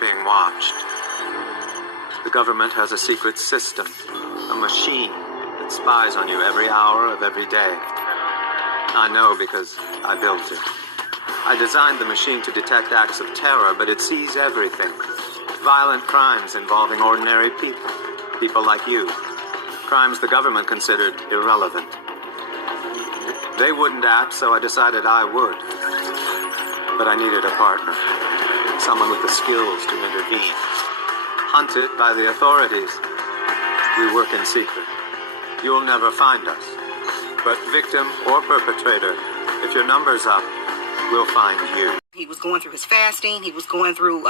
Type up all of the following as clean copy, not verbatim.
being watched. The government has a secret system, a machine that spies on you every hour of every day. I know because I built it. I designed the machine to detect acts of terror, but it sees everything. Violent crimes involving ordinary people, people like you. Crimes the government considered irrelevant. They wouldn't act, so I decided I would. But I needed a partner, someone with the skills to intervene. Hunted by the authorities, we work in secret. You'll never find us. But victim or perpetrator, if your number's up, we'll find you. He was going through his fasting. He was going through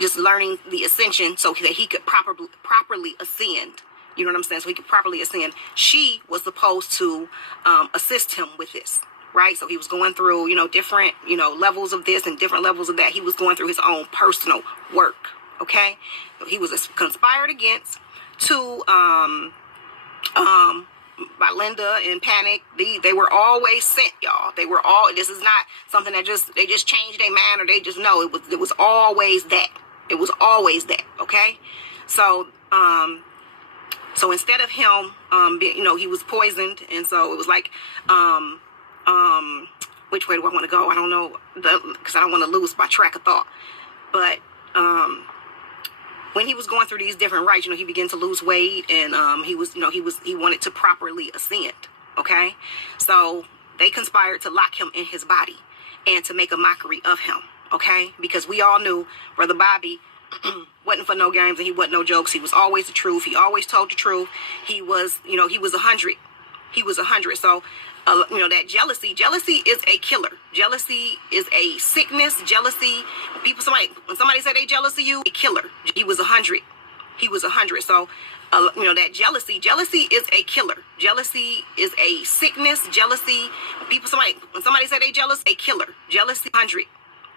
just learning the ascension so that he could properly ascend. You know what I'm saying? So he could properly ascend. She was supposed to assist him with this, right? So he was going through, different, levels of this and different levels of that. He was going through his own personal work, okay? So he was conspired against to by Linda and Panic. They were always sent, y'all. They were all, this is not something that they just changed their mind or they just know. It was always that. It was always that, okay? So, so instead of him, he was poisoned. And so it was like, which way do I want to go? I don't know, because I don't want to lose my track of thought. But, when he was going through these different rites, he began to lose weight, and he wanted to properly ascend. Okay, so they conspired to lock him in his body and to make a mockery of him. Okay, because we all knew Brother Bobby wasn't for no games and he wasn't no jokes. He was always the truth. He always told the truth. He was, he was 100. He was 100. So, that jealousy is a killer. Jealousy is a sickness. Jealousy, when somebody say they jealous of you, a killer. He was 100. He was 100. So, that jealousy is a killer. Jealousy is a sickness. Jealousy, when somebody say they jealous, a killer. Jealousy, 100.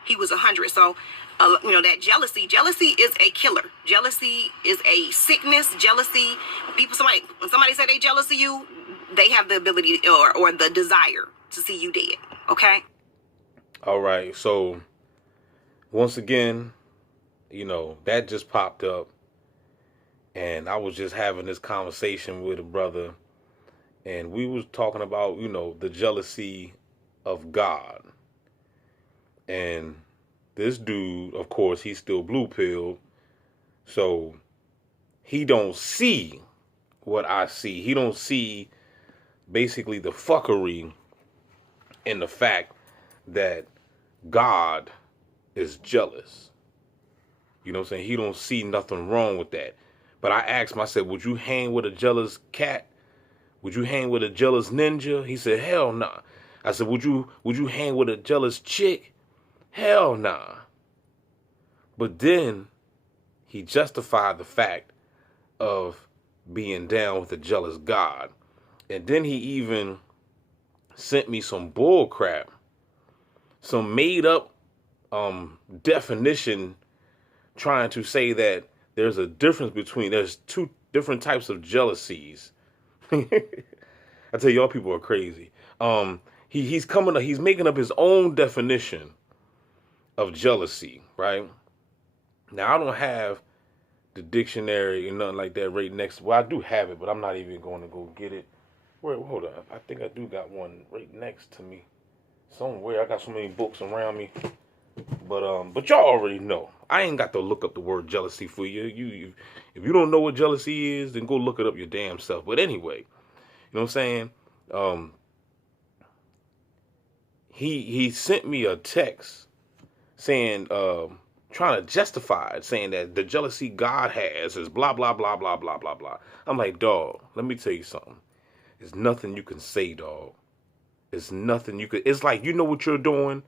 He was 100. So, that jealousy is a killer. Jealousy is a sickness. Jealousy, when somebody say they jealous of you, they have the ability or the desire to see you dead. Okay? All right. So, once again, that just popped up. And I was just having this conversation with a brother. And we was talking about, the jealousy of God. And this dude, of course, he's still blue-pilled. So, he don't see what I see. He don't see basically the fuckery in the fact that God is jealous. You know what I'm saying? He don't see nothing wrong with that. But I asked him, I said, would you hang with a jealous cat? Would you hang with a jealous ninja? He said, hell nah. I said, would you hang with a jealous chick? Hell nah. But then he justified the fact of being down with a jealous God. And then he even sent me some bull crap, some made up definition trying to say that there's a difference there's two different types of jealousies. I tell y'all people are crazy. He's making up his own definition of jealousy, right? Now I don't have the dictionary and nothing like that right next. Well, I do have it, but I'm not even going to go get it. Hold up. I think I do got one right next to me somewhere. I got so many books around me. But y'all already know. I ain't got to look up the word jealousy for you. If you don't know what jealousy is, then go look it up your damn self. But anyway, you know what I'm saying? He sent me a text saying, trying to justify it, saying that the jealousy God has is blah, blah, blah, blah, blah, blah, blah. I'm like, dog, let me tell you something. There's nothing you can say, dog. It's nothing you could. It's like, you know what you're doing?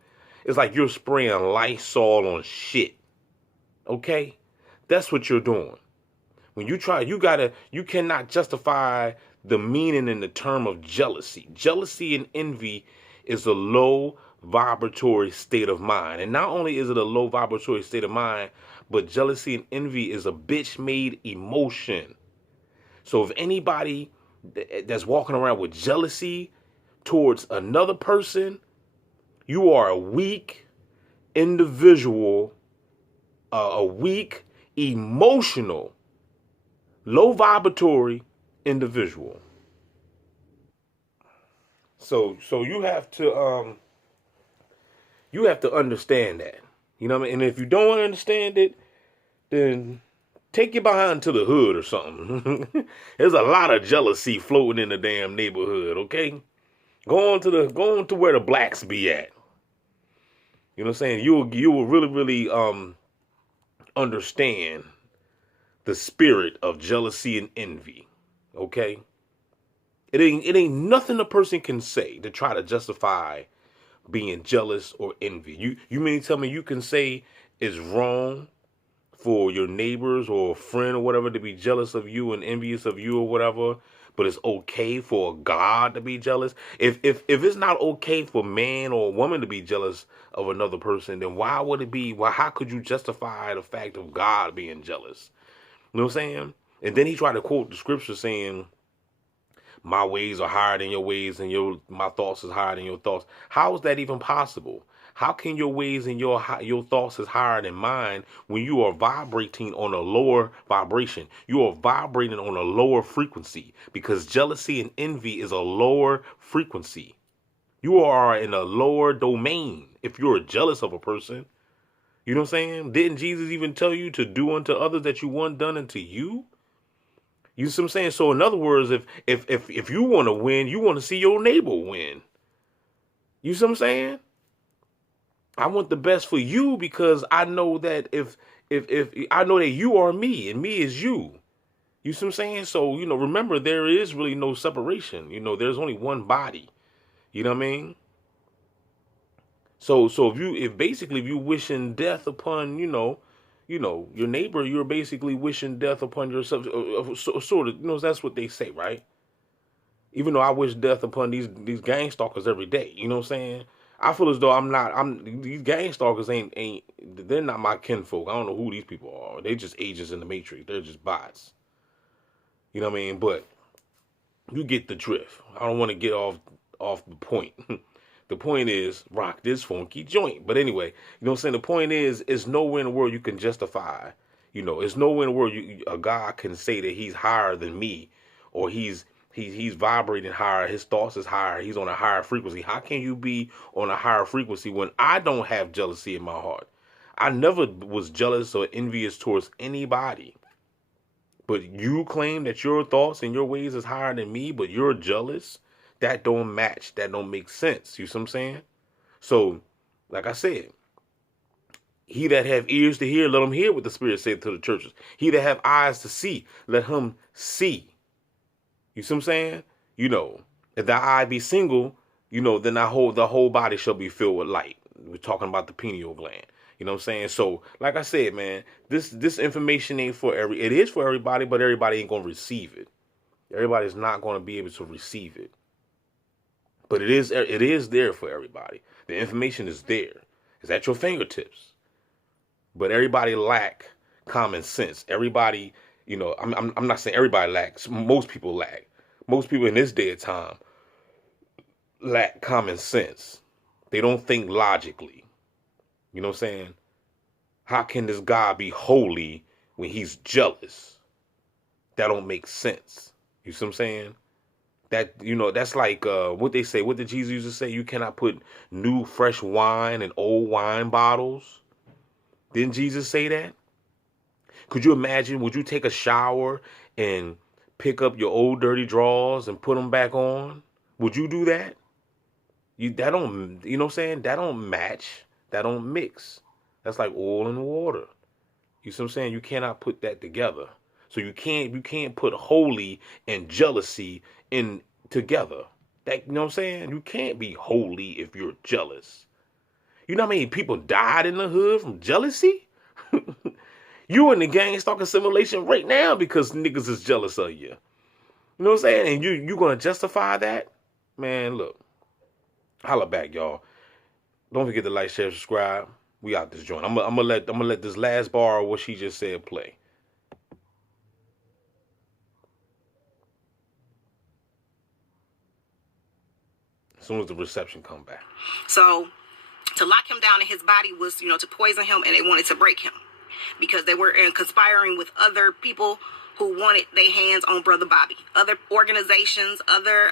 It's like you're spraying Lysol on shit. Okay? That's what you're doing. When you try, you cannot justify the meaning in the term of jealousy. Jealousy and envy is a low vibratory state of mind. And not only is it a low vibratory state of mind, but jealousy and envy is a bitch-made emotion. So if anybody that's walking around with jealousy towards another person, you are a weak individual a weak, emotional, low vibratory individual. So you have to understand that. You know what I mean? And if you don't understand it, then take your behind to the hood or something. There's a lot of jealousy floating in the damn neighborhood, okay? Go on to where the blacks be at. You know what I'm saying? You will really, really understand the spirit of jealousy and envy. Okay? It ain't nothing a person can say to try to justify being jealous or envy. You mean to tell me you can say it's wrong for your neighbors or a friend or whatever to be jealous of you and envious of you or whatever, but it's okay for God to be jealous? If it's not okay for man or a woman to be jealous of another person, then why would it be? Well, how could you justify the fact of God being jealous? You know what I'm saying? And then he tried to quote the scripture saying, my ways are higher than your ways, and my thoughts is higher than your thoughts. How is that even possible? How can your ways and your thoughts is higher than mine when you are vibrating on a lower vibration? You are vibrating on a lower frequency, because jealousy and envy is a lower frequency. You are in a lower domain if you're jealous of a person. You know what I'm saying? Didn't Jesus even tell you to do unto others that you want done unto you? You see what I'm saying? So in other words, if you want to win, you want to see your neighbor win. You see what I'm saying? I want the best for you, because I know that if I know that you are me and me is you. You see what I'm saying? So, remember, there is really no separation. There's only one body. You know what I mean? So if you wishing death upon, your neighbor, you're basically wishing death upon yourself. Sort of, that's what they say, right? Even though I wish death upon these gang stalkers every day, you know what I'm saying? I feel as though these gang stalkers they're not my kinfolk. I don't know who these people are. They just agents in the matrix. They're just bots. You know what I mean? But you get the drift. I don't want to get off the point. The point is, rock this funky joint. But anyway, you know what I'm saying? The point is, it's nowhere in the world you can justify. It's nowhere in the world a God can say that he's higher than me, or he's vibrating higher. His thoughts is higher. He's on a higher frequency. How can you be on a higher frequency when I don't have jealousy in my heart? I never was jealous or envious towards anybody. But you claim that your thoughts and your ways is higher than me, but you're jealous? That don't match. That don't make sense. You see what I'm saying? So, like I said, he that have ears to hear, let him hear what the Spirit said to the churches. He that have eyes to see, let him see. You see what I'm saying? If thy eye be single, then the whole body shall be filled with light. We're talking about the pineal gland. You know what I'm saying? So, like I said, man, this information ain't it is for everybody, but everybody ain't going to receive it. Everybody's not going to be able to receive it. But it is there for everybody. The information is there. It's at your fingertips. But everybody lack common sense. Everybody, I'm not saying everybody lacks. Most people lack. Most people in this day of time lack common sense. They don't think logically. You know what I'm saying? How can this God be holy when he's jealous? That don't make sense. You see what I'm saying? That, that's like what they say. What did Jesus used to say? You cannot put new, fresh wine in old wine bottles. Didn't Jesus say that? Could you imagine? Would you take a shower and pick up your old dirty drawers and put them back on? Would you do that? That don't, you know what I'm saying? That don't match. That don't mix. That's like oil and water. You see what I'm saying? You cannot put that together. So you can't put holy and jealousy in together. That, you know what I'm saying? You can't be holy if you're jealous. You know how many people died in the hood from jealousy? You in the gang stalking simulation right now because niggas is jealous of you. You know what I'm saying? And you gonna justify that? Man, look. Holla back, y'all. Don't forget to like, share, subscribe. We out this joint. I'm gonna let this last bar of what she just said play. As soon as the reception come back. So to lock him down in his body was, to poison him, and they wanted to break him. because they were conspiring with other people who wanted their hands on Brother Bobby. Other organizations, other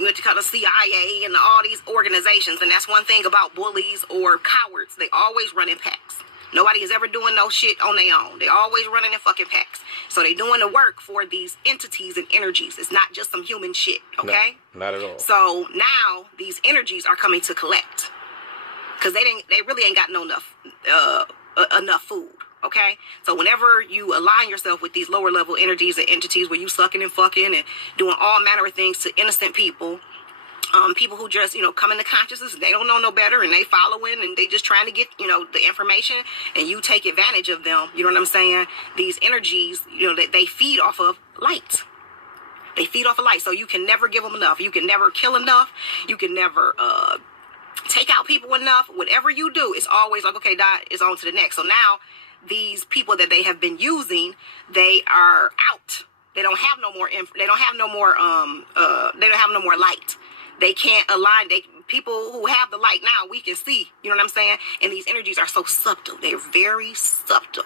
what you call the CIA and all these organizations. And that's one thing about bullies or cowards. They always run in packs. Nobody is ever doing no shit on their own. They always running in fucking packs. So they doing the work for these entities and energies. It's not just some human shit, okay? No, not at all. So now these energies are coming to collect. Because they really ain't got enough food. Okay, so whenever you align yourself with these lower level energies and entities where you sucking and fucking and doing all manner of things to innocent people, people who just, come into consciousness, they don't know no better and they following and they just trying to get, the information, and you take advantage of them. You know what I'm saying? These energies, they feed off of light. They feed off of light. So you can never give them enough. You can never kill enough. You can never, take out people enough. Whatever you do, it's always like, okay, it's on to the next. So now, these people that they have been using, they are out. They don't have no more. They don't have no more. They don't have no more light. They can't align. People who have the light now, we can see. You know what I'm saying? And these energies are so subtle. They're very subtle.